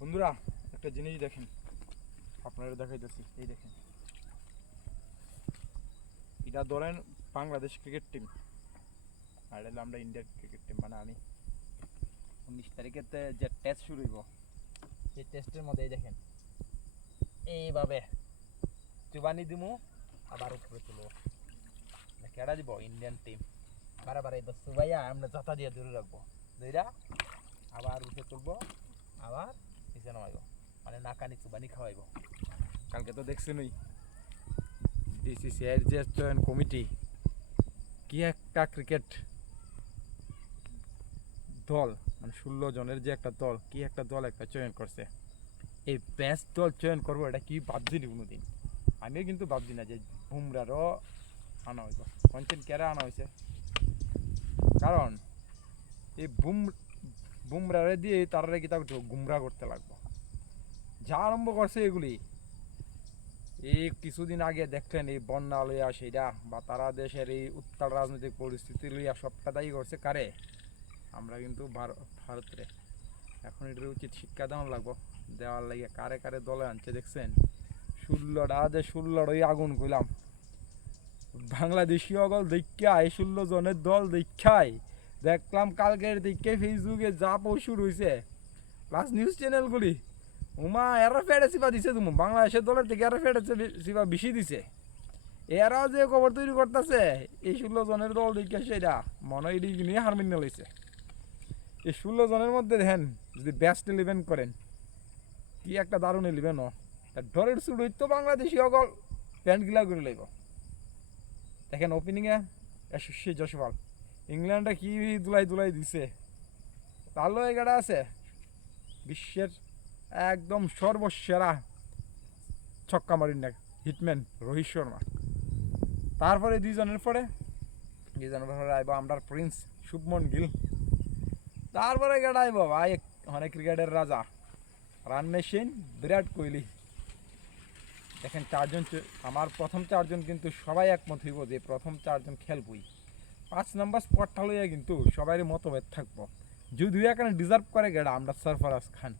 বন্ধুরা, একটা জিনিস দেখেন, আপনারা দেখাইতেছি। এই দেখেন, এটা ধরেন বাংলাদেশ ক্রিকেট টিম, আর এটা হলো আমরা ইন্ডিয়ার ক্রিকেট টিম। মানে আমি 19 তারিখেতে যে টেস্ট শুরু হইব, সেই টেস্টের মধ্যে এই দেখেন এইভাবে চুবানি দিমু, আবার উপরে তুলব। কেডা দিব? Indian team. বারে এই দশ ভাইয়া আমরা যাতা দিয়ে দূরে রাখবো, দুইটা আবার উঠে তুলবো, আবার নিচে নামাইব, মানে নাকানি চুবানি খাওয়াইব। কালকে তো দেখছেনই ডিসিসিআইয়ের যে চয়ন কমিটি, কি একটা ক্রিকেট দল, মানে 16 জনের যে একটা দল, কি একটা দল একটা চয়ন করছে। এই বেস্ট দল চয়ন করবো, এটা কি ভাবছিনি কোনোদিন। আমিও কিন্তু ভাবছি না যে বুমরারও আনা হইব। কনচেন কেরা আনা হয়েছে, কারণ এই বুমরারে দিয়ে তারা কি তাকে গুমরা করতে লাগবো। যা আরম্ভ করছে এগুলি, এই কিছুদিন আগে দেখলেন এই বন্যা লইয়া সেইটা, বা তারা দেশের এই উত্তাল রাজনৈতিক পরিস্থিতি লইয়া সবটা দায়ী করছে কারে? আমরা কিন্তু ভারতরে। এখন এটার উচিত শিক্ষা দেওয়া লাগবো, দেওয়ার লাগে কারে কারে দলে আনছে দেখছেন। 16 আগুন কইলাম বাংলাদেশি অগল দেখাই, 16 জনের দল দেখাই দেখলাম কালকের দিকে ফেসবুকে যা পশু রয়েছে প্লাস নিউজ চ্যানেলগুলি, উমা এরা ফেটে সিপা দিছে। তুমি বাংলাদেশের দলের থেকে এরা ফেটে সিপা বেশি দিছে। এরাও যে খবর তৈরি করতেছে এই 16 জনের দল দেখে, সেটা মনে হয় নিয়ে হারমিন লইছে। এই 16 জনের মধ্যে দেখেন যদি বেস্ট 11 করেন, কি একটা দারুণ 11 ডরের শুরু তো বাংলাদেশি অগল প্যান্ট গিলা করে লইব। দেখেন ওপেনিংয়ে যশস্বী জয়সওয়াল, ইংল্যান্ডে কি দুলাই দিছে। তাহলে এগাটা আছে বিশ্বের একদম সর্বসেরা ছক্কা মারিন না হিটম্যান রোহিত শর্মা। তারপরে দুইজনের পরে আইব আমরা প্রিন্স শুভমন গিল। তারপরে এগাটা আইব ভাই অনেক ক্রিকেটের রাজা রান মেশিন বিরাট কোহলি। দেখেন চারজন, আমার প্রথম চারজন কিন্তু সবাই একমত হইব যে প্রথম চারজন খেলবই। 5 নম্বর স্পটটা লইয়া কিন্তু সবাই মতভেদ থাকবো, যদিও এখানে ডিজার্ভ করে গেটা আমরা সরফরাজ খান।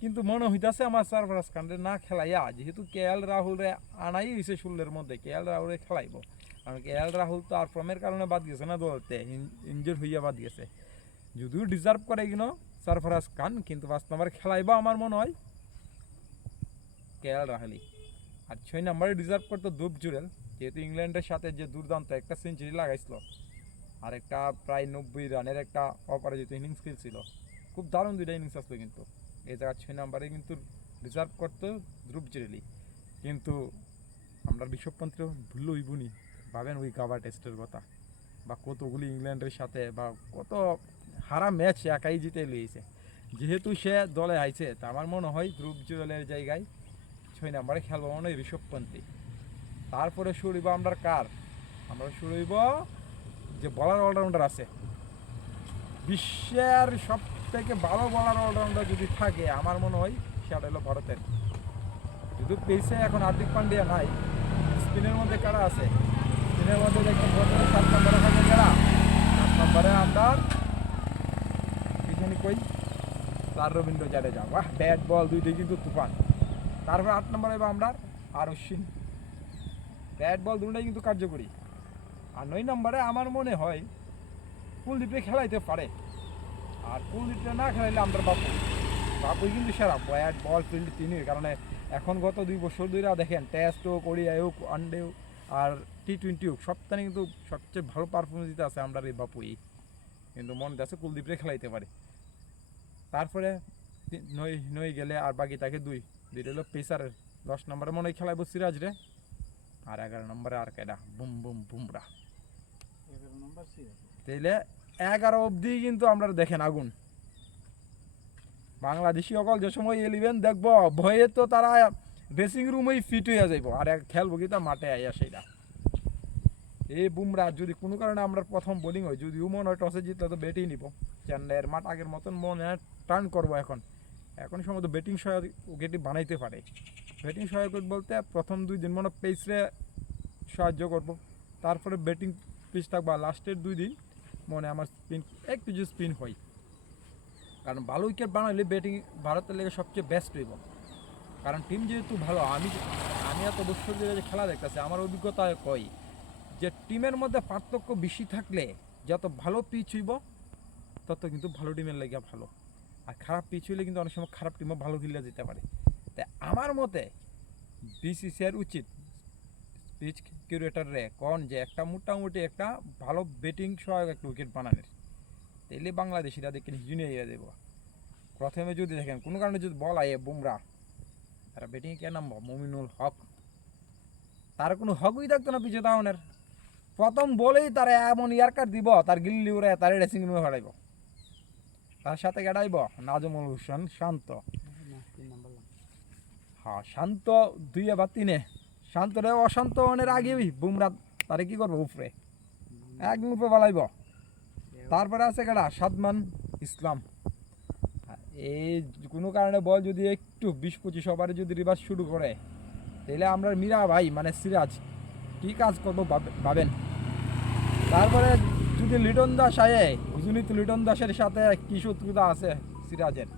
কিন্তু মনে হইতাছে আমার সরফরাজ খানরে না খেলাইয়া, যেহেতু KL রাহুলরে আনাই হয়েছে 16-এর মধ্যে, KL রাহুলে খেলাইব। কারণ KL রাহুল তো আর ফর্মের কারণে বাদ গেছে না, দলতে ইনজুর হইয়া বাদ গেছে। যদিও ডিজার্ভ করে কিনো সরফরাজ খান, কিন্তু 5 নম্বরে খেলাইব আমার মনে হয় KL রাহুলই। আর 6 নম্বরে ডিজার্ভ করতো দুব জুরেল, যেহেতু ইংল্যান্ডের সাথে যে দুর্দান্ত একটা সেঞ্চুরি লাগাইছিল, আর একটা প্রায় 90 রানের একটা অপরাজিত ইনিংস খেলছিল, খুব দারুণ দুইটা ইনিংস আসলো। কিন্তু এই জায়গায় 6 নম্বরে কিন্তু রিজার্ভ করতো ধ্রুব জুরেলি। কিন্তু আমরা ঋষভ পন্থ ভুল হইবনি। ভাবেন ওই গাবা টেস্টের কথা, বা কতগুলি ইংল্যান্ডের সাথে, বা কত হারা ম্যাচ একাই জিতে লইছে। যেহেতু সে দলে আইছে, তা আমার মনে হয় ধ্রুব জুরেলের জায়গায় 6 নম্বরে খেলবো মনে হয় ঋষভ পন্থী। তারপরে শুরু হইব আমরা কার? আমরা শুরু হইব যে বলার অলরাউন্ডার আছে, বিশ্বের সব থেকে ভালো বলার অলরাউন্ডার যদি থাকে আমার মনে হয় সেটা হলো ভারতের। যদি পেয়েছে এখন হার্দিক পান্ডিয়া নাই, স্পিনের মধ্যে কারা আছে? স্পিনের মধ্যে দেখতে 7 নম্বরে থাকে যারা, 7 নম্বরে আমরা পিছনে কই তার রবীন্দ্র জাদেজা, বাহ ব্যাট বল দুইটাই কিন্তু তুফান। তারপরে 8 নম্বরে আমরা আর অশ্বিন, ব্যাট বল দুটাই কিন্তু কার্যকরী। আর 9 নম্বরে আমার মনে হয় কুলদীপে খেলাইতে পারে। আর কুলদীপে না খেলাইলে আমরা বাপুই কিন্তু সেরা ব্যাট বল ফিল্ড তিনি। কারণে এখন গত 2 বছর ধরে দেখেন টেস্ট হোক, ওডিআই হোক, ওয়ানডে হোক, আর T20 হোক, সপ্তাহে কিন্তু সবচেয়ে ভালো পারফরমেন্স দিতে আছে আমরা এই বাপুই। কিন্তু মনে যাচ্ছে কুলদীপে খেলাইতে পারে। তারপরে 9 গেলে আর বাকি থাকে দুইটা হলো পেসারের। 10 নম্বরে মনে হয় খেলাইব সিরাজ রে, আর 11 নম্বরে আর কেডা বুমরা। তাইলে 11 অবধি কিন্তু আমরা দেখেন আগুন। বাংলাদেশি অকল যে সময় 11 দেখবো ভয়ে তো তারা ড্রেসিং রুমেই ফিট হইয়া যাইব, আর খেলবো কি তা মাঠে আইয়া সেইটা। এই বুমরা যদি কোনো কারণে আমরা প্রথম বোলিং হয়, যদিও মনে হয় টসে জিতলে তো ব্যাটিং নিব, চেন্নাইয়ের মাঠ আগের মতন মনে টার্ন করবো। এখন সম্ভবত ব্যাটিং সহায়ক বানাইতে পারে। ব্যাটিং সহায়ক বলতে প্রথম 2 দিন মনে পেসরে সাহায্য করব, তারপরে ব্যাটিং পিচ থাকবা লাস্টের 2 দিন মনে আমার স্পিন একটু যে স্পিন হয়। কারণ ভালো উইকেট বানাইলে ব্যাটিং ভারতের লেগে সবচেয়ে বেস্ট হইব। কারণ টিম যেহেতু ভালো, আমি এত বছর ধরে যে খেলা দেখতেছি, আমার অভিজ্ঞতায় কই যে টিমের মধ্যে পার্থক্য বেশি থাকলে যত ভালো পিচ হইব তত কিন্তু ভালো টিমের লেগে ভালো। আর খারাপ পিচ হইলে কিন্তু অনেক সময় খারাপ টিমও ভালো খেলে যেতে পারে। তাই আমার মতে বিসিসিআইয়ের উচিত পিচ কিউরেটররে কোন যে একটা মোটামুটি একটা ভালো ব্যাটিং সহায়ক একটা উইকেট বানানোর, তাইলে বাংলাদেশিরা দেখে জুনিয়ে দেব। প্রথমে যদি দেখেন কোনো কারণে যদি বল আয়ে বুমরা, তারা ব্যাটিংয়ে কে নামবো? মুমিনুল হক, তার কোনো হকই থাকতো না পিছিয়ে দাওনের। প্রথম বলেই তারা এমন ইয়ারকার দিব, তার গিল্লি উড়ে তার ড্রেসিং রুমে হারাইব। তার সাথে গাড়াইব নাজমুল হোসেন শান্ত। হ্যাঁ, শান্ত 2 বা 3 শান্ত রে অশান্ত অনের আগেই বুমরা তারে কি করবো উপরে একদম উপরে বালাইব। তারপরে আছে কেডা? সাদমান ইসলাম। এই কোনো কারণে বল যদি একটু 20-25 ওভারে যদি রিভার্স শুরু করে, তাহলে আমরা মীরা ভাই মানে সিরাজ কি কাজ করবো ভাবেন। তারপরে যদি লিটন দাস আয়ে, হুজুনিত লিটন দাসের সাথে কি শত্রুতা আছে সিরাজের,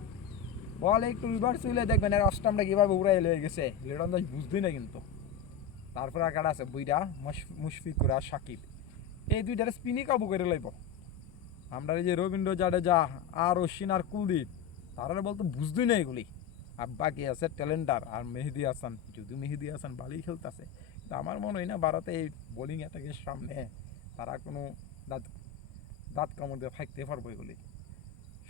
বল একটু রিভার্স হইলে দেখবেন এর অস্টামটা কীভাবে উড়াই লেগে গেছে, লিটন দাস বুঝতেই না কিন্তু। তারপরে আর কাটা আছে বুইরা মুশফিকুর আর সাকিব, এই দুইটারে স্পিনই কাবু করে লইব। আমরা এই যে রবীন্দ্র জাডেজা আর অশ্বিন আর কুলদীপ, তারা বলতো বুঝতেই না এগুলি। আর বাকি আছে ট্যালেন্টার আর মেহেদি হাসান, যদিও মেহেদি হাসান ভালোই খেলতেছে, কিন্তু আমার মনে হয় না ভারতে এই বোলিং অ্যাটাকের সামনে তারা কোনো দাঁত কামড় দিয়ে ফাঁকতে পারবো। এগুলি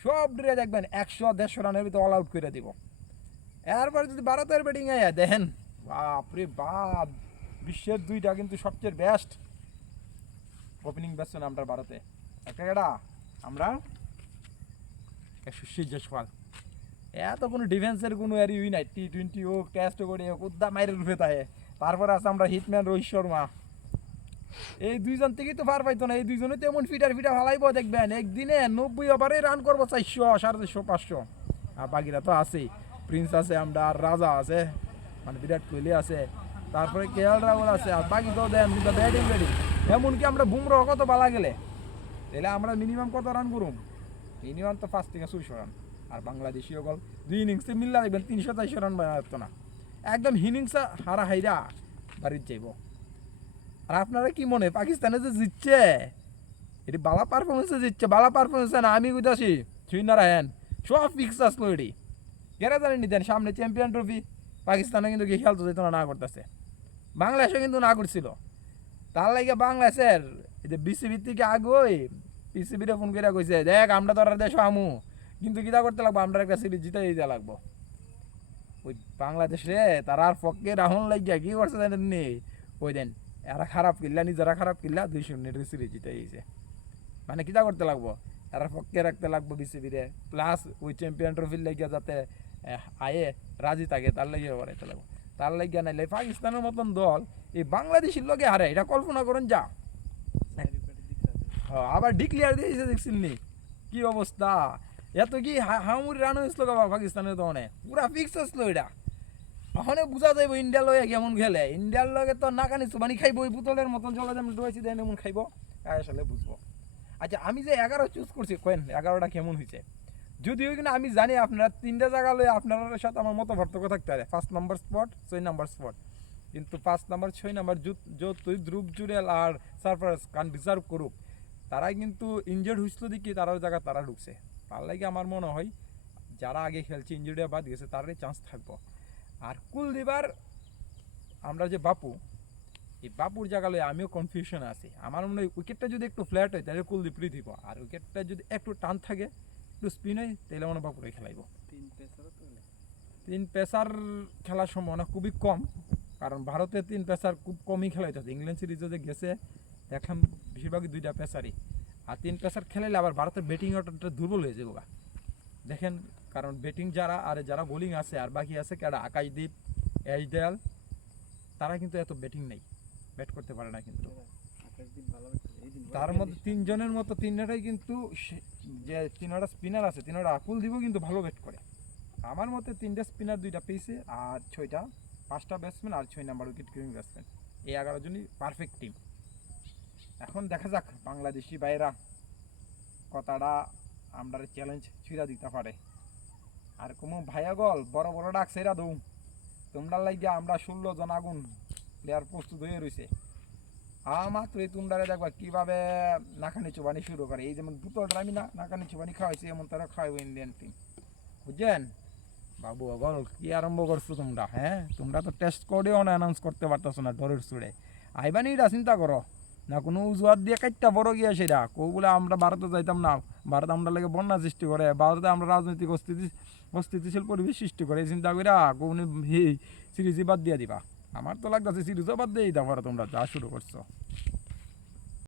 সব ড্রে দেখবেন 100-150 রানের ভিতরে অল আউট করে দিব। এরপর যদি ভারতের ব্যাটিং আয়া দেখেন, বাপরে বাপ, বিশ্বের 2টা কিন্তু সবচেয়ে বেস্ট ওপেনিং ব্যাটসম্যান আমরা ভারতে। একটা কেডা? আমরা সুশীল জয়সওয়াল। এত কোনো ডিফেন্সের কোনো এরিয়াই নাই, T20 হোক টেস্ট করে হোক উদ্দা মাইরের রূপে তাহে। তারপরে আছে আমরা হিটম্যান রোহিত শর্মা। এই 2জন থেকেই তো পার পাইতো না, এই 2জনই তো এমন ফিটার হালাইব দেখবেন একদিনে 90 ওভারে রান করবো 400, 450, 500। আর বাকিরা তো আছেই, প্রিন্স আছে, আমরা আর রাজা আছে, মানে বিরাট কোহলি আছে, তারপরে KL রাহুল আছে, আর বাকি তো দেন কিন্তু ব্যাটিং এমনকি আমরা বুমরাহ কত বালা গেলে, তাহলে আমরা মিনিমাম কত রান করুম? মিনিমাম তো 5 থেকে 600 রান। আর বাংলাদেশীয় গল 2 ইনিংসে মিললা দেখবেন 300-400 রান বানাতো না, একদম ইনিংসে হারা হাইরা বাড়ির যাইব। আর আপনারা কি মনে পাকিস্তানে যে জিতছে, এটি বালা পারফরমেন্সে জিতছে, বালা পারফরমেন্সে না, আমি বুঝাছি সুইনারায়ণ সব ফিক্স আসলো। এটি গেরা জানেন দেন সামনে চ্যাম্পিয়ন ট্রফি, পাকিস্তানে কিন্তু কি খেলতে যেত না করতেছে, বাংলাদেশও কিন্তু না করছিল। তার লাগে বাংলাদেশের এই যে বিসিবির থেকে আগে পিসিবিরে ফোন করে কইছে, দেখ আমরা তো আর দেশ আমু, কিন্তু কিতা করতে লাগবো, আমরা একটা সিরিজ জিতে দিতে লাগবো। ওই বাংলাদেশ রে তারা আর পক্ষে রাহুল লাগিয়া কি করছে জানেন নি, ওই দেন এরা খারাপ কিল্লা, নিজেরা খারাপ কিল্লা 2-0 সিরিজ জিতে দিয়েছে। মানে কিতা করতে লাগবো, এরা পক্ষে রাখতে লাগবো বিসিবিরে, প্লাস ওই চ্যাম্পিয়ন ট্রফির লাগিয়া যাতে আয়ে রাজি থাকে তার লাগিয়ে বাড়াইতে লাগবো। তার লাগিয়া নাইলে পাকিস্তানের মতন দল এই বাংলাদেশের লগে হারে, এটা কল্পনা করেন যা। আবার ডিক্লিয়ার দিয়েছে দেখছেন নি কি অবস্থা, এত কি হামুরি রান হয়েছিল পাকিস্তানের তো অনেক পুরা ফিক্স আসলো। এটা ওখানে বুঝা যাইব ইন্ডিয়ার লগে কেমন খেলে, ইন্ডিয়ার লগে তো নাকানি চুবানি খাইব, ওই বোতলের মতন জলে যেমন ডুবাইছি দেন এমন খাইব, আসলে বুঝবো। আচ্ছা আমি যে 11 চুজ করছি, কেন 11টা কেমন হয়েছে, যদিও কিন্তু আমি জানি আপনারা 3টা জায়গা লয়ে আপনার সাথে আমার মতো পার্থক্য থাকতে পারে, 1 নম্বর স্পট 6 নম্বর স্পট, কিন্তু 5 নম্বর 6 নম্বর তুই ধ্রুব জুড়েল আর সারফারাজ খান ডিজার্ভ করুক, তারাই কিন্তু ইনজার্ড হয়েছিল দেখি তারার জায়গা তারা ঢুকছে। তার লাগে আমার মনে হয় যারা আগে খেলছে ইনজুরি বাদ গেছে তারাই চান্স থাকবো। আর কুলদীপার আমরা যে বাপু, এই বাপুর জায়গা লয়ে আমিও কনফিউশনে আছি। আমার মনে হয় উইকেটটা যদি একটু ফ্ল্যাট হয় তাহলে কুলদীপ দিব, আর উইকেটটা যদি একটু টান থাকে একটু স্পিন হয় তাহলে মনে বাপুরে খেলাইব। 3 পেসার খেলার সম্ভাবনা খুবই কম, কারণ ভারতে 3 পেসার খুব কমই খেলা হইতেছে। ইংল্যান্ড সিরিজে যে গেছে দেখলাম বেশিরভাগই 2টা পেসারই, আর 3 পেসার খেলাইলে আবার ভারতের ব্যাটিং অর্ডারটা দুর্বল হয়ে যাবে দেখেন। কারণ ব্যাটিং যারা আর যারা বোলিং আছে আর বাকি আছে কেডা, আকাশদীপ, এস দয়াল, তারা কিন্তু এত ব্যাটিং নেই, ব্যাট করতে পারে না কিন্তু। তার মধ্যে 3 জনের মতো 3টাই কিন্তু যে 3টা স্পিনার আছে 3টা কুলদীপ কিন্তু ভালো ব্যাট করে। আমার মতে 3টা স্পিনার 2টা পেয়েছে আর 5টা ব্যাটসম্যান আর 6 নাম্বার উইকেট কিপিং ব্যাটসম্যান, এই 11 জনই পারফেক্ট টিম। এখন দেখা যাক বাংলাদেশি ভাইরা কথাটা আমরা চ্যালেঞ্জ ছুঁড়া দিতে পারে আর কোনো ভাইয়া গল বড় বড় ডাক সেরা দৌ তোমরা লাগিয়া আমরা 16 জন আগুন প্লেয়ার প্রস্তুত হয়ে রয়েছে মাত্রই তোমরা দেখবা কিভাবে নাকানি চুবানি শুরু করে এই যেমন দুটোটা আমি নাকানি চুবানি খাওয়াইছি এমন তারা খাওয়াবো ইন্ডিয়ান টিম বুঝছেন বাবু অগল কি আরম্ভ করছো তোমরা হ্যাঁ তোমরা তো টেস্ট করেও না অ্যানাউন্স করতে পারতেছো না ডরের সুরে আইবানি এটা চিন্তা করো না কোনো উজুয়াত দিয়ে কাটটা বড় গিয়া সেটা কেউ বলে আমরা ভারতে যাইতাম না ভারত আমরা লাগে বন্যা সৃষ্টি করে ভারতে আমরা রাজনৈতিক অস্থিতিশীল পরিবেশ সৃষ্টি করে এই চিন্তা করে কোন সিরিজই বাদ দিয়ে দিবা আমার তো লাগতেছে সিরিজও বাদ দিয়ে দিতে পারো তোমরা যা শুরু করছো